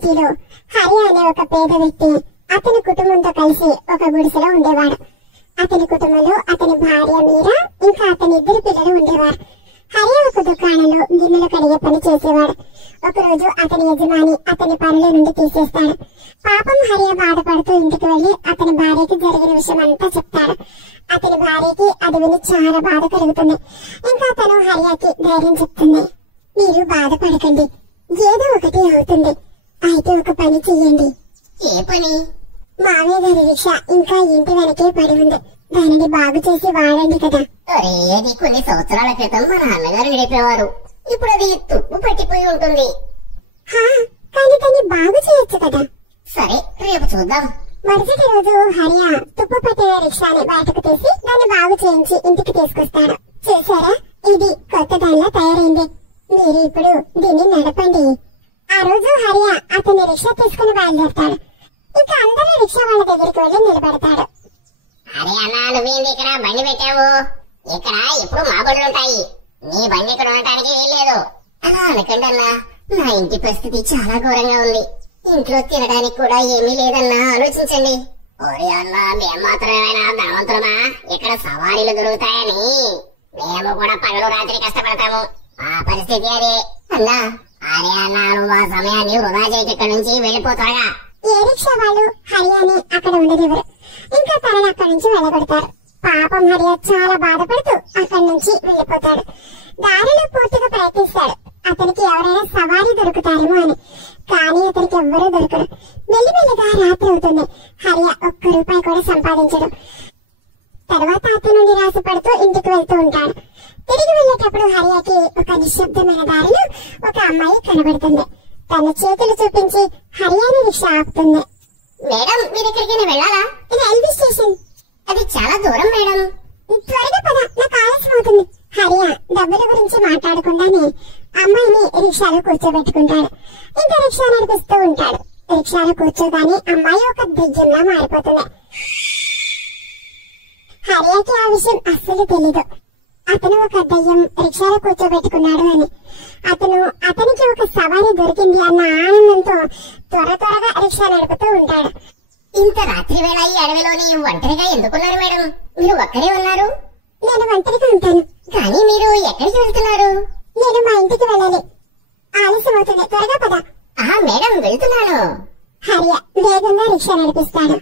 సిటీలో హరి అనే ఒక పేద వ్యక్తి అతని కుటుంబంతో కలిసి ఒక గుడిసెలో ఉండేవాడు. అతని కుటుంబంలో అతని భార్య మీరా ఇంకా అతని 2 పిల్లలు ఉండేవారు. హరి ఒక దుకాణంలో గిన్నెలు కడిగే పని చేసేవాడు. ఒకరోజు అతని యజమాని అతని పనుల నుండి తీసేస్తాడు. పాపం హరియా బాధపడుతూ ఇంటికి వెళ్లి అతని భార్యకి జరిగిన విషయం అంతా చెప్తాడు. అతని భార్యకి అది విని చాలా బాధ కలుగుతుంది. ఇంకా తను హరియాకి ధైర్యం చెప్తుంది. మీరు బాధపడకండి, ఏదో ఒకటి అవుతుంది. అయితే ఒక పని చెయ్యండి. ఏ పని? మావయ్య గారి రిక్షా ఇంకా ఇంటి వెనకే పడి ఉంది. దానిని బాగు చేసి వాడండి కదా. అది కొన్ని సంవత్సరాల క్రితం మా నాన్నగారు నడిపేవారు. ఇప్పుడు అది తుప్పు పట్టిపోయి ఉంటుంది. కానీ దాన్ని బాగు చేయొచ్చు కదా. సరే, రేపు చూద్దాం. మరుసటి రోజు హరియా తుప్పు పట్టిన రిక్షాని బయటకు తీసి దాన్ని బాగు చేయించి ఇంటికి తీసుకొస్తాడు. చూసారా, ఇది కొత్త దానిలా తయారైంది. మీరు ఇప్పుడు దీన్ని నడపండి. ఆ రోజు హరియా అతని రిక్షా తీసుకుని బయలుదేరతాడు. ఇంకా అందరూ రిక్షా వాళ్ళ దగ్గరికి వెళ్లి నిలబెడతాడు. అరే అన్నా, నువ్వేంది ఇక్కడ బండి పెట్టావు? ఇక్కడ ఎప్పుడు మా బండ్లు ఉంటాయి. నీ బండి ఇక్కడ ఉండటానికి వీల్లేదు. అలా అనకండి అన్నా, నా ఇంటి పరిస్థితి చాలా ఘోరంగా ఉంది. ఇంట్లో తినడానికి కూడా ఏమీ లేదన్నా, ఆలోచించండి. ఓరి అన్నా, మేము మాత్రమేమైనా ధనవంతులమా? ఇక్కడ సవారీలు దొరుకుతాయని మేము కూడా పగలు రాత్రి కష్టపడతాము. ఆ పరిస్థితి అదే అన్నా. అరే అన్నా, నువ్వు ఆ సమయాన్ని వృధా చేయక ఇక్కడి నుంచి వెళ్ళిపోతాగా. ఏ రిక్షా వాళ్ళు హరియాని అక్కడ ఉండనివ్వరు. ఇంకా తనని అక్కడి నుంచి వెళ్ళగొడతారు. పాపం హరియా చాలా బాధపడుతూ అక్కడి నుంచి వెళ్ళిపోతాడు. దారిలో పూర్తిగా ప్రయత్నిస్తాడు అతనికి ఎవరైనా సవారీ దొరుకుతారేమో అని. కానీ అతనికి ఎవ్వరూ దొరకరు. మెల్లిమెల్లిగా రాత్రి అవుతుంది. హరియా ₹1 కూడా సంపాదించడు. తర్వాత అతను నిరాశపడుతూ ఇంటికి వెళ్తూ ఉంటాడు. తిరిగి వెళ్లేటప్పుడు హరియాకి ఒక నిశ్శబ్దమైన దారిలో ఒక అమ్మాయి కనబడుతుంది. తన చేతులు చూపించి హరియాని రిక్షా ఆపుతుంది. మేడం, మీరు ఎక్కడికైనా వెళ్ళాలా? Railway station. అది చాలా దూరం మేడం. త్వరగా పద, నాకు ఆలస్యం అవుతుంది. హరియా డబ్బుల గురించి మాట్లాడకుండానే అమ్మాయిని రిక్షాలో కూర్చోబెట్టుకుంటాడు. ఇంకా రిక్షా నడిపిస్తూ ఉంటాడు. రిక్షాలో కూర్చోగానే అమ్మాయి ఒక దెయ్యంలా మారిపోతుంది. హరియాకి ఆ విషయం అస్సలు తెలీదు. అతను ఒక దెయ్యం రిక్షాలో కూర్చోబెట్టుకున్నాడు అని. అతనికి ఒక సవారీ దొరికింది అన్న ఆనందంతో త్వరగా రిక్షా నడుపుతూ ఉంటాడు. ఇంత రాత్రి వేళ ఈ అడవిలోని ఒంటరిగా ఎందుకున్నారు మేడం? మీరు ఒక్కరే ఉన్నారు? నేను ఒంటరిగా ఉంటాను. కానీ మీరు ఎక్కడికి వెళ్తున్నారు? నేను మా ఇంటికి వెళ్ళాలి. ఆలస్యం అవుతుంది, త్వరగా పద. మేడం, వెళ్తున్నాను. హరియా వేగంగా రిక్షా నడిపిస్తాడు.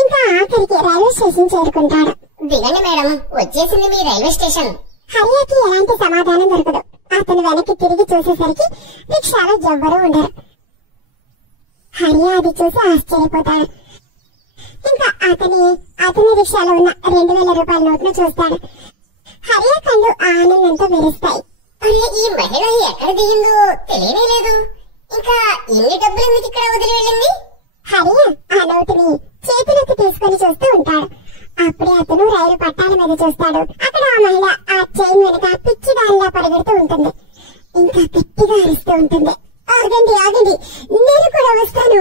ఇంకా ఆఖరికి రైల్వే స్టేషన్ చేరుకుంటాడు. దిగండి మేడం, వచ్చేసింది మీ రైల్వే స్టేషన్. హరియాకి ఎలాంటి సమాధానం దొరకదు. అతను వెనక్కి తిరిగి చూసేసరికి రిక్షాలో ఎవ్వరూ ఉండరు. హరియా అది చూసి ఆశ్చర్యపోతాడు. ఇంకా అతని రిక్షాలో ఉన్న ₹2000 నోట్ను చూస్తాడు. హరియా కళ్ళు ఆనందంతో మెరుస్తాయి. అరే, ఈ మహిళ ఎక్కడ దిగిందో తెలియనే లేదు. ఇంకా ఇన్ని డబ్బులు ఎందుకు ఇక్కడ వదిలి వెళ్ళింది? హరియా ఆ నోటుని చేతులకు తీసుకుని చూస్తూ ఉంటాడు. అప్పుడే అతను రైలు పట్టాల మీద చూస్తాడు. అక్కడ ఆ మహిళ ఆ చైన్ వెనుక పిచ్చిదానిలా పరిగెడుతూ ఉంటుంది. ఇంకా గట్టిగా అరుస్తూ ఉంటుంది. ఆగండి, నేను కూడా వస్తాను.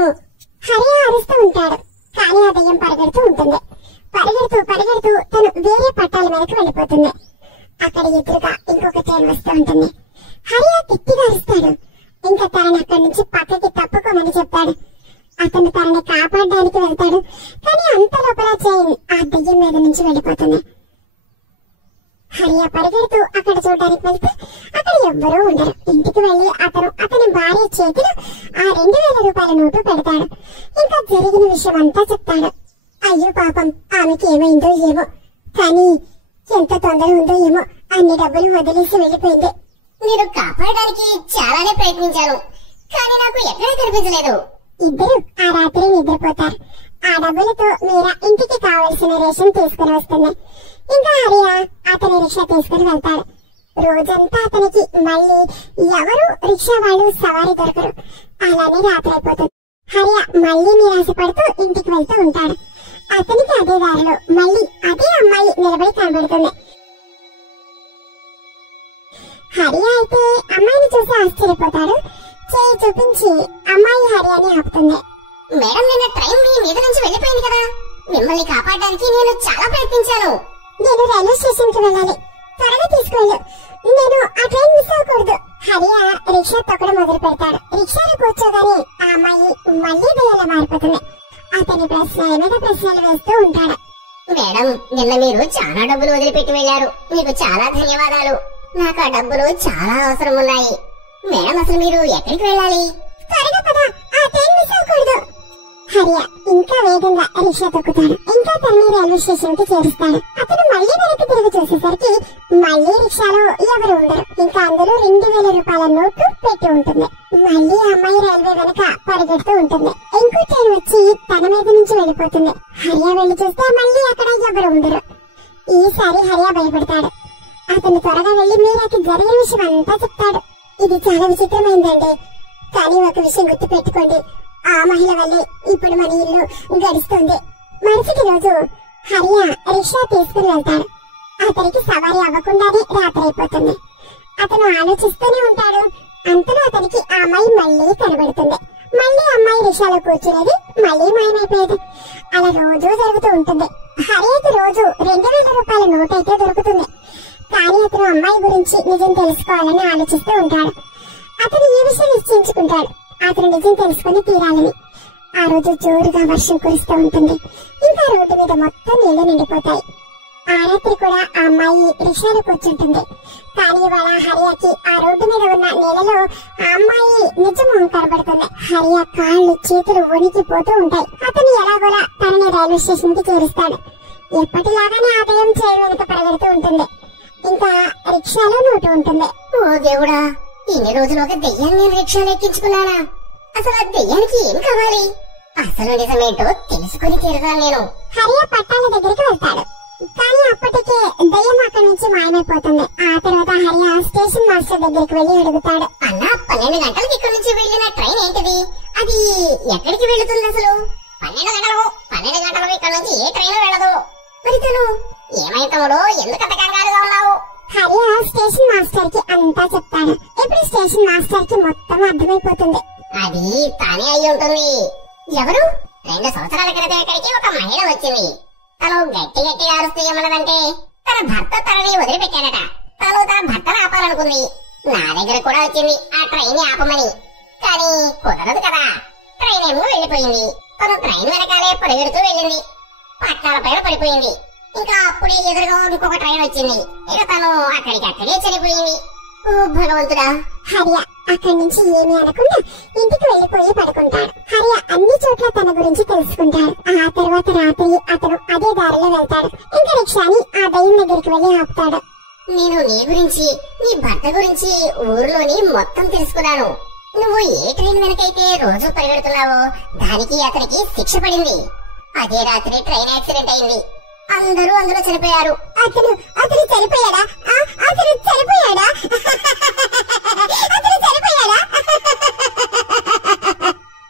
హరియా అరుస్తూ ఉంటాడు. కానీ ఆ దెయ్యం పరిగెడుతూ ఉంటుంది. పరిగెడుతూ తను వేరే పట్టాల మీదకి వెళ్ళిపోతుంది. అక్కడ ఎదురుగా ఇంకొక ట్రైన్ వస్తూ ఉంటుంది. హరియా గట్టిగా అరుస్తాడు. ఇంకా తనని అక్కడి నుంచి పక్కకి తప్పుకోమని చెప్తాడు. అతను తనని కాపాడడానికి వెళ్తాడు. కానీ అంత లోపల చైన్ ఆ దెయ్యం మీద నుంచి వెళ్ళిపోతుంది. హరియా పరిగెడుతూ అక్కడ చూడడానికి వెళ్తే అక్కడ ఎవ్వరూ ఉండరు. ఇంటికి వెళ్లి అతని భార్య చేతిలో ఆ ₹2000 నోటు పెడతాడు. ఇంకా జరిగిన విషయం అంతా చెప్తాడు. అయ్యో పాపం, ఆమెకి ఏమైందో ఏమో, కానీ ఎంత తొందర ఉందో ఏమో, అన్ని డబ్బులు వదిలేసి వెళ్ళిపోయింది. మీరు కాపాడడానికి చాలానే ప్రయత్నించాను, కానీ నాకు ఎక్కడా కనిపించలేదు. ఇద్దరు ఆ రాత్రి నిద్రపోతారు. ఆ డబ్బులతో మీరా ఇంటికి కావలసిన రేషన్ తీసుకుని వస్తుంది. ఇంకా హరియా అతని రిక్షా తీసుకుని వెళ్తాడు. రోజంతా అతనికి మళ్ళీ ఎవరు రిక్షా వాళ్ళు సవారీ దొరకరు. అలానే రాత్రి అయిపోతుంది. హరియా మళ్ళీ నిరాశపడుతూ ఇంటికి వెళ్తూ ఉంటాడు. అతనికి అదే దారిలో మళ్ళీ అదే అమ్మాయి నిలబడి కనబడుతుంది. హరియా అయితే అమ్మాయిని చూసి ఆశ్చర్యపోతాడు. చేయి చూపించి అమ్మాయి హరియాని ఆపుతుంది. మేడం, నిన్న ట్రైన్ మీ మీద నుంచి వెళ్ళిపోయింది కదా. మిమ్మల్ని కాపాడడానికి నేను చాలా ప్రయత్నించాను. నేను రైల్వే స్టేషన్ కి వెళ్ళాలి, త్వరగా తీసుకువెళ్ళు. నేను ఆ ట్రైన్ మిస్ అవ్వకూడదు. హరియా రిక్షా తొక్కడం మొదలు పెడతాడు. రిక్షాలో కూర్చోగానే ఆ అమ్మాయి మళ్ళీ దయ్యాలా మారిపోతుంది. అతని ప్రశ్నల మీద ప్రశ్నలు వేస్తూ ఉంటాడు. మేడం, నిన్న మీరు చాలా డబ్బులు వదిలిపెట్టి వెళ్లారు. మీకు చాలా ధన్యవాదాలు. నాకు ఆ డబ్బులు చాలా అవసరం ఉన్నాయి. మేడం, అసలు మీరు ఎక్కడికి వెళ్ళాలి? త్వరగా పద, ఆ ట్రైన్ మిస్ అవ్వకూడదు. హరియా ఇంకా వేగంగా రిక్షా తొక్కుతాడు. ఇంకా తనని రైల్వే స్టేషన్ కి చేరుస్తాడు. అతను మళ్ళీ వెనక్కి తిరిగి చూసేసరికి మళ్ళీ రిక్షాలో ఎవరు ఉండరు. ఇంకా అందులో 2000 రూపాయల నోటు పెట్టి ఉంటుంది. మళ్ళీ ఆ అమ్మాయి రైల్వే వెనక పరిగెడుతూ ఉంటుంది. ఇంకో ట్రైన్ వచ్చి తన మీద నుంచి వెళ్ళిపోతుంది. హరియా వెళ్లి చూస్తే మళ్ళీ అక్కడ ఎవరు ఉండరు. ఈసారి హరియా భయపడతాడు. అతను త్వరగా వెళ్లి మీరాకి జరిగిన విషయం అంతా చెప్తాడు. ఇది చాలా విచిత్రమైందండి, కానీ ఒక విషయం గుర్తు పెట్టుకోండి, ఆ మహిళ వల్లే ఇప్పుడు మన ఇల్లు గడుస్తుంది. మరుసటి రోజు హరియా రిక్షా తీసుకుని వెళ్తాడు. అతనికి సవారీ అవ్వకుండానే రాత్రి అయిపోతుంది. అతను ఆలోచిస్తూనే ఉంటాడు. అంతలో అతనికి ఆ అమ్మాయి మళ్ళీ కనబడుతుంది. మళ్ళీ అమ్మాయి రిక్షాలో కూర్చునేది, మళ్ళీ మాయమైపోయేది. అలా రోజు జరుగుతూ ఉంటుంది. హరియాకి రోజు 2000 రూపాయల నోట్ అయితే దొరుకుతుంది. కానీ అతను అమ్మాయి గురించి నిజం తెలుసుకోవాలని ఆలోచిస్తూ ఉంటాడు. అతను ఈ విషయం నిశ్చయించుకుంటాడు, అతను నిజం తెలుసుకుని తీరాలని. ఆ రోజు జోరుగా వర్షం కురుస్తూ ఉంటుంది. ఇంకా రోడ్డు మీద మొత్తం నీళ్లు నిండిపోతాయి. ఆ రాత్రి కూడా ఆ అమ్మాయి రిక్షాలో కూర్చుంటుంది. కానీ ఇవాళ హరియాకి ఆ రోడ్డు మీద ఉన్న నీళ్ళలో ఆ అమ్మాయి నిజం కనబడుతుంది. హరియా కాళ్ళు చేతులు వణికిపోతూ ఉంటాయి. అతను ఎలాగోలా తనని రైల్వే స్టేషన్ కి చేరుస్తాడు. ఎప్పటిలాగానే ఆదాయం ట్రైన్ వెనుక పరిగెడుతూ ఉంటుంది. ఇంకా రిక్షాలో నోటు ఉంటుంది. ఓ దేవుడా, ఇన్ని రోజులు ఒక దెయ్యాన్ని నేను రిక్షాలో ఎక్కించుకున్నానా? అసలు ఆ దెయ్యానికి ఏం కావాలి? అసలు నిజమేంటో తెలుసుకుని తీరుతాను నేను. హరియా పట్టాల దగ్గరికి వెళ్తాడు. కానీ అప్పటికే దయ్యం అక్కడి నుంచి మాయమైపోతుంది. ఆ తర్వాత హరియా స్టేషన్ మాస్టర్ దగ్గరికి వెళ్లి అడుగుతాడు. అన్న, 12 గంటలకి ఇక్కడ నుంచి వెళ్ళిన ట్రైన్ ఏంటిది? అది ఎక్కడికి వెళుతుంది అసలు? 12 గంటలు ఇక్కడ నుంచి ఏ ట్రైన్ వెళ్ళదు. మరి తను ఏమైతాడో, ఎందుకు అంత కంగారుగా ఉన్నావు? హరియా స్టేషన్ మాస్టర్ కి అంతా చెప్తాడు. ఇప్పుడు స్టేషన్ మాస్టర్ కి మొత్తం అర్థమైపోతుంది. అది తానే అయి ఉంటుంది. ఎవరు? 2 సంవత్సరాల క్రితం ఇక్కడికి ఒక మహిళ వచ్చింది. తను గట్టి గట్టిగా అరుస్తూ ఏమన్నదంటే తన భర్త తనని వదిలిపెట్టాడట. తను తన భర్తను ఆపాలనుకుంది. నా దగ్గర కూడా వచ్చింది ఆ ట్రైన్ ఆపమని. కానీ కుదరదు కదా, ట్రైన్ ఏమో వెళ్ళిపోయింది. తను ట్రైన్ వెనకాలే పరిగెడుతూ వెళ్ళింది. పట్టాల పైన పడిపోయింది. ఇంకా అప్పుడే ఎదురుగా ఇంకొక ట్రైన్ వచ్చింది. ఇక తను అక్కడికక్కడే చనిపోయింది. ఓ భగవంతుడా! హరియా అక్కడి నుంచి ఏమీ అనకుండా ఇంటికి వెళ్లిపోయి పడుకుంటాడు. హరియా అన్ని చోట్ల తన గురించి తెలుసుకుంటాడు. ఆ తర్వాత రాత్రి అతను అదే దారిలో వెళ్తాడు. ఇంకా రిక్షాని ఆ దయ్యం దగ్గరికి వెళ్లి ఆపుతాడు. నేను నీ గురించి, నీ భర్త గురించి ఊరిలోని మొత్తం తెలుసుకున్నాను. నువ్వు ఏ ట్రైన్ వెనకైతే రోజు పరిగెడుతున్నావో దానికి అతనికి శిక్ష పడింది. అదే రాత్రి ట్రైన్ యాక్సిడెంట్ అయింది. అందరూ అందులో చనిపోయారు. అతను చనిపోయాడా? అతను చనిపోయాడా? అతను చనిపోయాడా?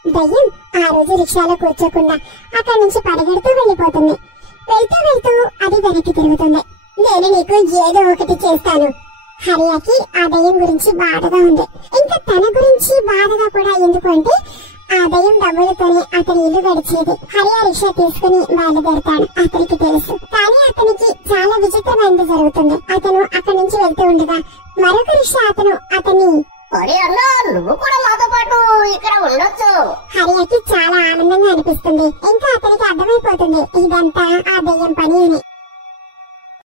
దయ్యం ఆ రోజు రిక్షాలో కూర్చోకుండా అక్కడి నుంచి పరిగెడుతూ వెళ్ళిపోతుంది. వెళ్తూ వెళ్తూ అది వెనక్కి తిరుగుతుంది. నేను నీకు ఏదో ఒకటి చేస్తాను. హరియాకి ఆ దయ్యం గురించి బాధగా ఉంది. ఇంకా తన గురించి బాధగా కూడా. ఎందుకు అంటే ఆ దయ్యం డబ్బులతోనే అతని ఇల్లు గడిచేది. హరియా రిక్షా తీసుకుని బయలుదేరతాడు. అతనికి తెలుసు, కానీ అతనికి చాలా విచిత్రమైనది జరుగుతుంది. అతను అక్కడి నుంచి వెళ్తూ ఉండగా మరొక రిక్షా అతన్ని నువ్వు కూడా మాతో పాటు ఇక్కడ ఉండొచ్చు. హరియాకి చాలా ఆనందంగా అనిపిస్తుంది. ఇంకా అతనికి అర్థమైపోతుంది ఇదంతా ఆ దయ్యం పని అని.